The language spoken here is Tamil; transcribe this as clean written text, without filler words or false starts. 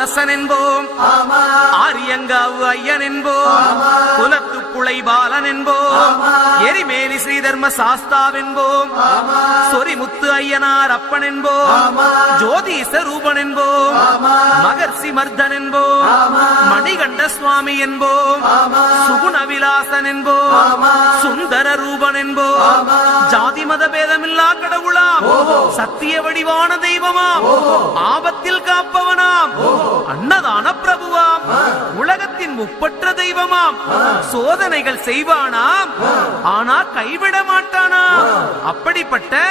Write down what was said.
அரசன் என்போம், ஆரியங்காவு ஐயன் என்போம், குலத்து புலை பாலன் என்போம், எரிமேலி ஸ்ரீதர்ம சாஸ்தாவென்போம், சொரிமுத்து ஐயனார் அப்பன் என்போம், ஜோதிச ரூபன் என்போம், மகர்ஷி மர்தன் என்போம், மணிகண்ட சுவாமி என்போம், சுகுணவிலாசன் என்போம், சுந்தர ரூபன் என்போம், ஜாதி மத பேதமில்லா கடவுளாம், சத்திய வடிவான தெய்வமாம், ஆபத்தில் காப்பவனாம், அன்னதான பிரபுவாம், உலகத்தின் முப்பற்ற தெய்வமாம், சோதனைகள் செய்வானாம், ஆனா கைவிட மாட்டானாம். அப்படிப்பட்ட